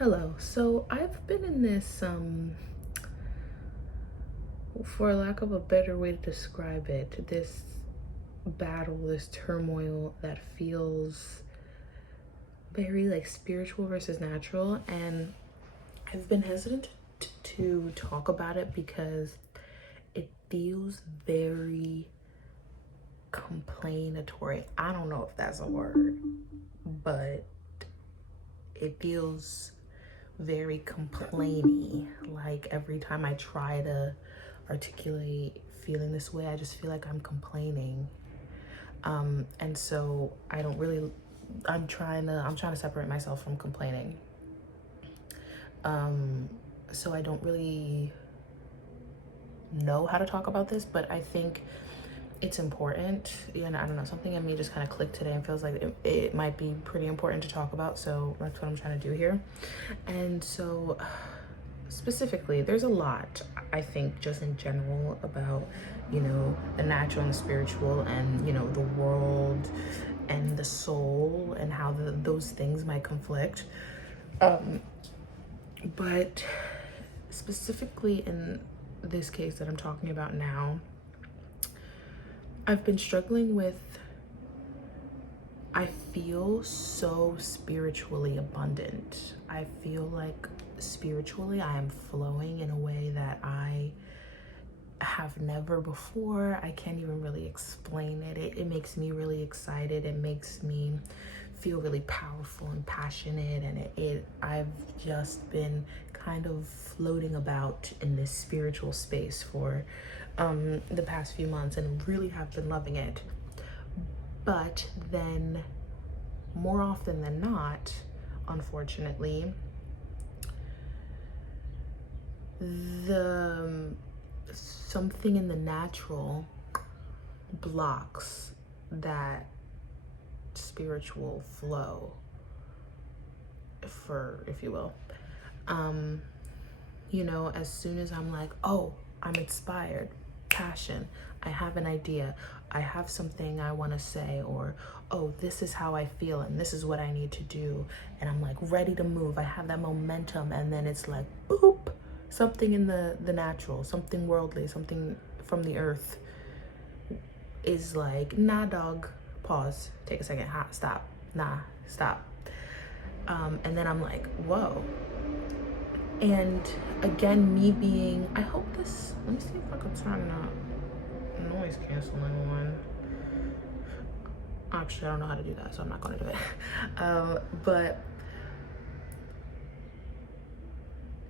Hello. So I've been in this, for lack of a better way to describe it, this battle, this turmoil that feels very like spiritual versus natural. And I've been hesitant to talk about it because it feels very complainatory. I don't know if that's a word, but it feels very complainy. Like every time I try to articulate feeling this way, I just feel like I'm complaining. And so I don't really I'm trying to separate myself from complaining. So I don't really know how to talk about this, but I think it's important. And I don't know, something in me just kind of clicked today and feels like it might be pretty important to talk about. So that's what I'm trying to do here. And so specifically, there's a lot, I think, just in general about, the natural and the spiritual and, the world and the soul and how those things might conflict. But specifically in this case that I'm talking about now, I've been struggling with, I feel so spiritually abundant. I feel like spiritually I am flowing in a way that I have never before. I can't even really explain it. It makes me really excited. It makes me feel really powerful and passionate. And I've just been kind of floating about in this spiritual space for the past few months and really have been loving it. But then more often than not, unfortunately, the something in the natural blocks that spiritual flow, for if you will. As soon as I'm like, oh, I'm inspired, passion, I have an idea, I have something I want to say, or oh, this is how I feel and this is what I need to do, and I'm like ready to move, I have that momentum, and then it's like boop, something in the natural, something worldly, something from the earth is like, nah dog, pause, take a second, stop, nah, stop. And then I'm like, whoa. And again, me being, I hope this, let me see if I could turn the noise canceling one. Actually, I don't know how to do that, so I'm not going to do it. But,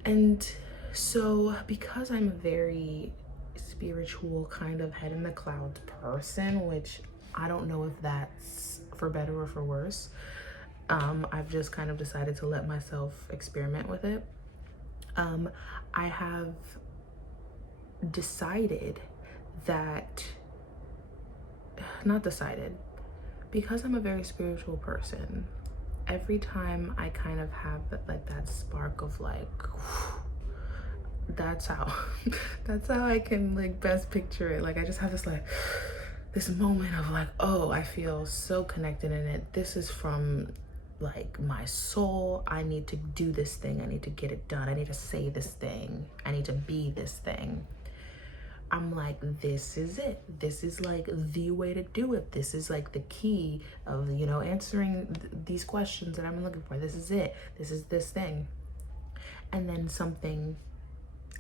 and so because I'm a very spiritual kind of head in the clouds person, which I don't know if that's for better or for worse. I've just kind of decided to let myself experiment with it. I have decided that, not decided, because I'm a very spiritual person, every time I kind of have that spark of like, that's how, that's how I can like best picture it. Like I just have this moment of like, oh, I feel so connected in it. This is from like my soul. I need to do this thing. I need to get it done. I need to say this thing. I need to be this thing. I'm like, this is it. This is like the way to do it. This is like the key of, answering these questions that I'm looking for. This is it. This is this thing. And then something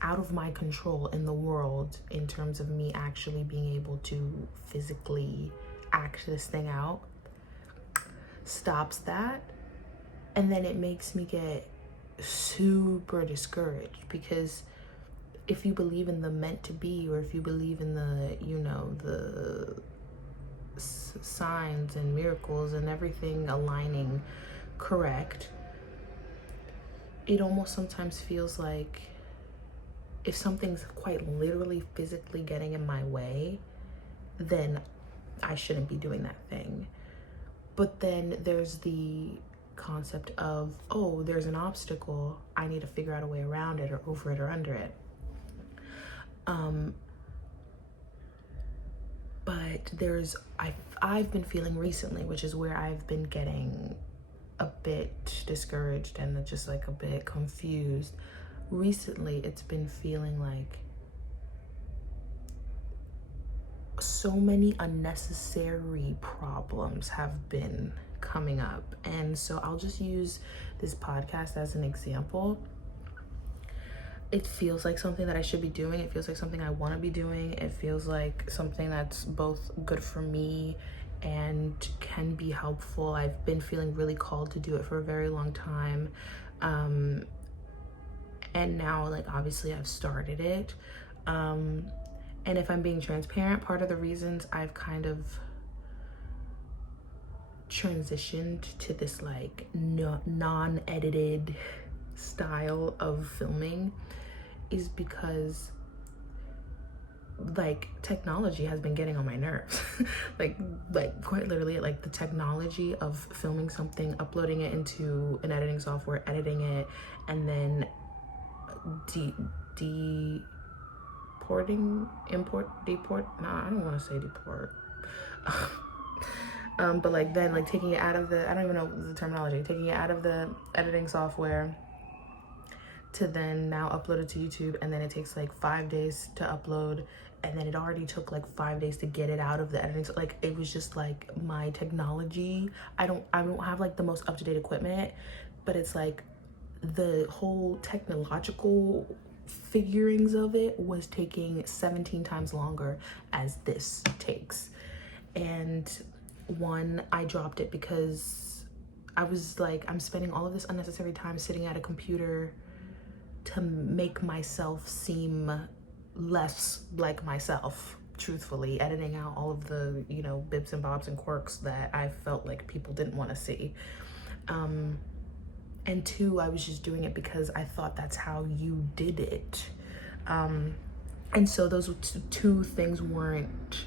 out of my control in the world, in terms of me actually being able to physically act this thing out, stops that. And then it makes me get super discouraged, because if you believe in the meant to be, or if you believe in the, the signs and miracles and everything aligning correct, it almost sometimes feels like if something's quite literally physically getting in my way, then I shouldn't be doing that thing. But then there's the concept of, oh, there's an obstacle, I need to figure out a way around it or over it or under it. But I've been feeling recently, which is where I've been getting a bit discouraged and just like a bit confused. Recently, it's been feeling like so many unnecessary problems have been coming up. And so I'll just use this podcast as an example. It feels like something that I should be doing. It feels like something I want to be doing. It feels like something that's both good for me and can be helpful. I've been feeling really called to do it for a very long time. And now, like, obviously I've started it. And if I'm being transparent, part of the reasons I've kind of transitioned to this like non-edited style of filming is because like technology has been getting on my nerves. like quite literally, like the technology of filming something, uploading it into an editing software, editing it, and then deport, I don't want to say deport. But like then like taking it out of the, I don't even know the terminology, taking it out of the editing software to then now upload it to YouTube, and then it takes like 5 days to upload, and then it already took like 5 days to get it out of the editing. So like it was just like my technology. I don't have like the most up-to-date equipment, but it's like the whole technological figurings of it was taking 17 times longer as this takes. And one, I dropped it because I was like, I'm spending all of this unnecessary time sitting at a computer to make myself seem less like myself, truthfully, editing out all of the, you know, bibs and bobs and quirks that I felt like people didn't want to see. And two, I was just doing it because I thought that's how you did it. And so those two things weren't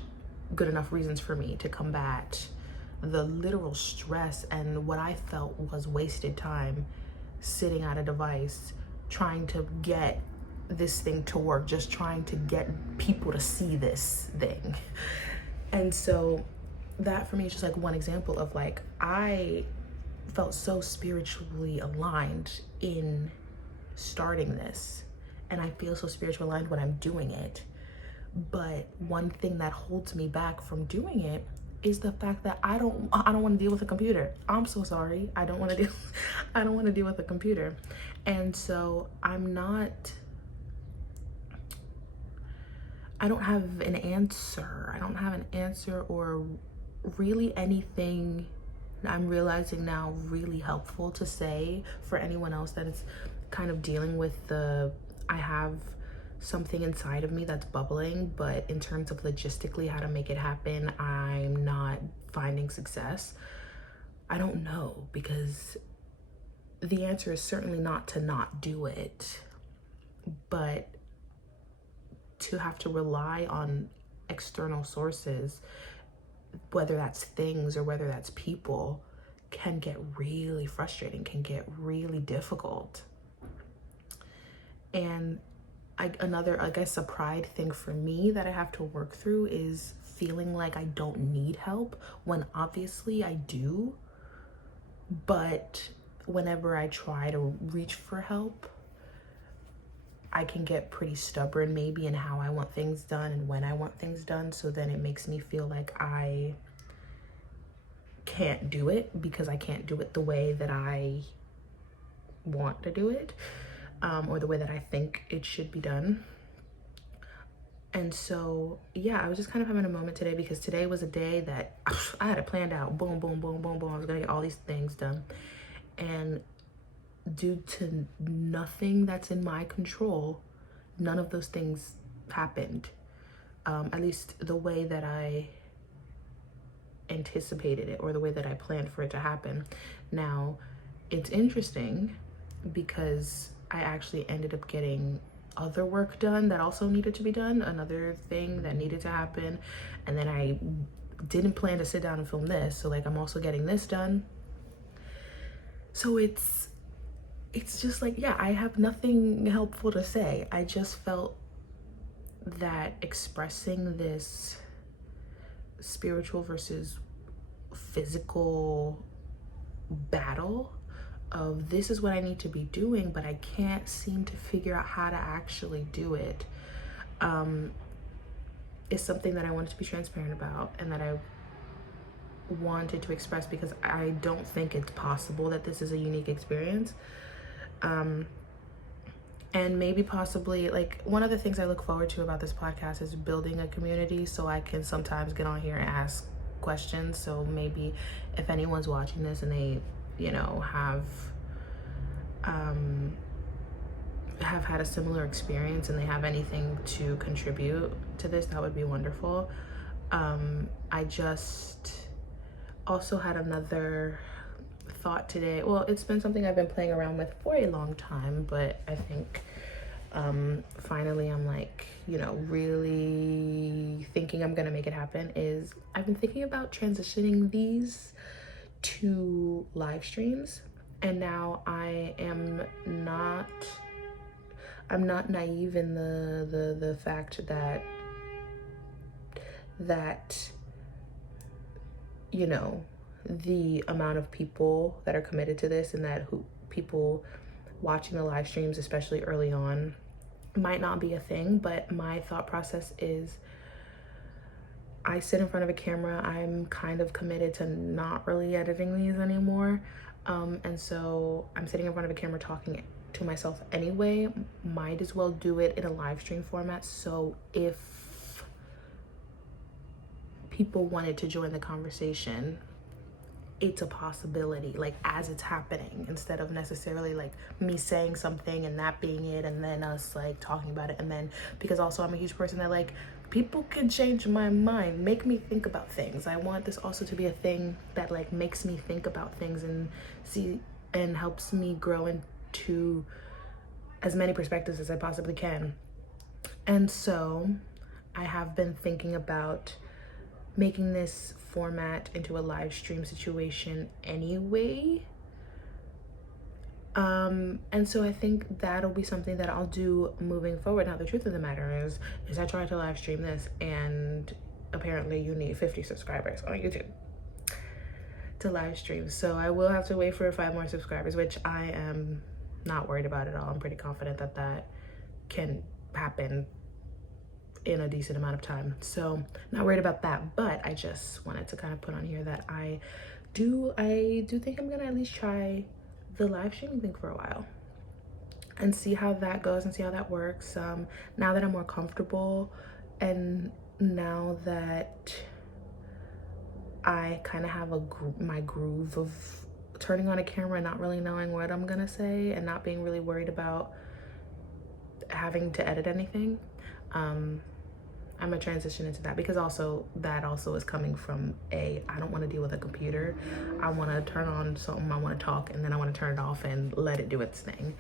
good enough reasons for me to combat the literal stress and what I felt was wasted time sitting at a device trying to get this thing to work, just trying to get people to see this thing. And so that for me is just like one example of like, I felt so spiritually aligned in starting this, and I feel so spiritually aligned when I'm doing it. But one thing that holds me back from doing it is the fact that I don't want to deal with a computer. I'm so sorry. I don't want to deal with a computer. And so I don't have an answer. I don't have an answer or really anything I'm realizing now really helpful to say for anyone else that is kind of dealing with I have something inside of me that's bubbling, but in terms of logistically how to make it happen, I'm not finding success. I don't know, because the answer is certainly not to not do it, but to have to rely on external sources, whether that's things or whether that's people, can get really frustrating, can get really difficult. And another, I guess, a pride thing for me that I have to work through is feeling like I don't need help when obviously I do. But whenever I try to reach for help, I can get pretty stubborn maybe in how I want things done and when I want things done. So then it makes me feel like I can't do it because I can't do it the way that I want to do it, or the way that I think it should be done. And so, yeah, I was just kind of having a moment today because today was a day that I had it planned out. Boom, boom, boom, boom, boom. I was gonna get all these things done. And due to nothing that's in my control, none of those things happened. At least the way that I anticipated it or the way that I planned for it to happen. Now, it's interesting because I actually ended up getting other work done that also needed to be done, another thing that needed to happen, and then I didn't plan to sit down and film this, so like I'm also getting this done. So it's just like, yeah, I have nothing helpful to say. I just felt that expressing this spiritual versus physical battle of this is what I need to be doing, but I can't seem to figure out how to actually do it, is something that I wanted to be transparent about and that I wanted to express, because I don't think it's possible that this is a unique experience. And maybe possibly, like, one of the things I look forward to about this podcast is building a community, so I can sometimes get on here and ask questions. So maybe if anyone's watching this and they, you know, have had a similar experience and they have anything to contribute to this, that would be wonderful. I just also had another thought today. Well, it's been something I've been playing around with for a long time, but I think finally I'm like, you know, really thinking I'm gonna make it happen. Is I've been thinking about transitioning these to live streams, and now I'm not naive in the fact that you know, the amount of people that are committed to this, and that people watching the live streams, especially early on, might not be a thing. But my thought process is, I sit in front of a camera, I'm kind of committed to not really editing these anymore, and so I'm sitting in front of a camera talking to myself anyway. Might as well do it in a live stream format, so if people wanted to join the conversation, it's a possibility, like, as it's happening, instead of necessarily like me saying something and that being it, and then us like talking about it. And then, because also I'm a huge person that, like, people can change my mind, make me think about things. I want this also to be a thing that, like, makes me think about things and see and helps me grow into as many perspectives as I possibly can. And so I have been thinking about making this format into a live stream situation anyway. And so I think that'll be something that I'll do moving forward. Now, the truth of the matter is I tried to live stream this, and apparently you need 50 subscribers on YouTube to live stream. So I will have to wait for 5 more subscribers, which I am not worried about at all. I'm pretty confident that that can happen in a decent amount of time, so not worried about that. But I just wanted to kind of put on here that I do think I'm gonna at least try the live streaming thing for a while and see how that goes and see how that works. Now that I'm more comfortable, and now that I kind of have my groove of turning on a camera and not really knowing what I'm gonna say and not being really worried about having to edit anything, I'm gonna transition into that, because that also is coming from I don't want to deal with a computer. I want to turn on something, I want to talk, and then I want to turn it off and let it do its thing.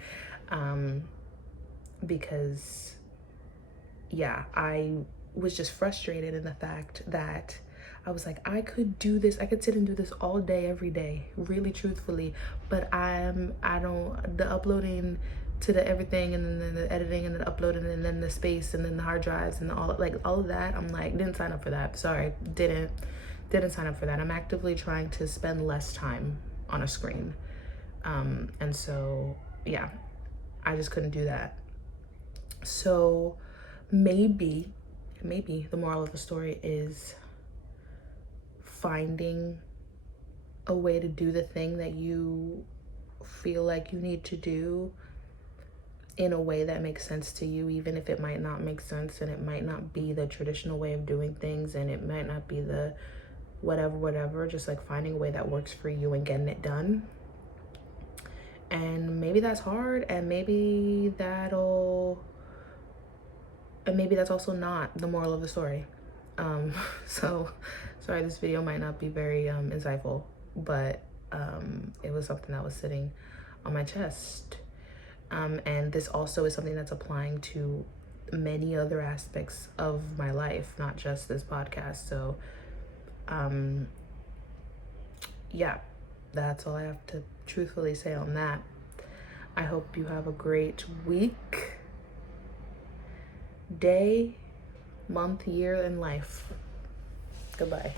Because yeah, I was just frustrated in the fact that I was like, I could do this, I could sit and do this all day, every day, really truthfully, but the uploading to the everything, and then the editing, and the uploading, and then the space, and then the hard drives, and all of that, I'm like, didn't sign up for that. Sorry, didn't sign up for that. I'm actively trying to spend less time on a screen, and so yeah, I just couldn't do that. So maybe the moral of the story is finding a way to do the thing that you feel like you need to do in a way that makes sense to you, even if it might not make sense, and it might not be the traditional way of doing things, and it might not be the whatever, just like finding a way that works for you and getting it done. And maybe that's hard, and maybe that's also not the moral of the story. So sorry, this video might not be very insightful, but it was something that was sitting on my chest. And this also is something that's applying to many other aspects of my life, not just this podcast. So yeah, that's all I have to truthfully say on that. I hope you have a great week, day, month, year, and life. Goodbye.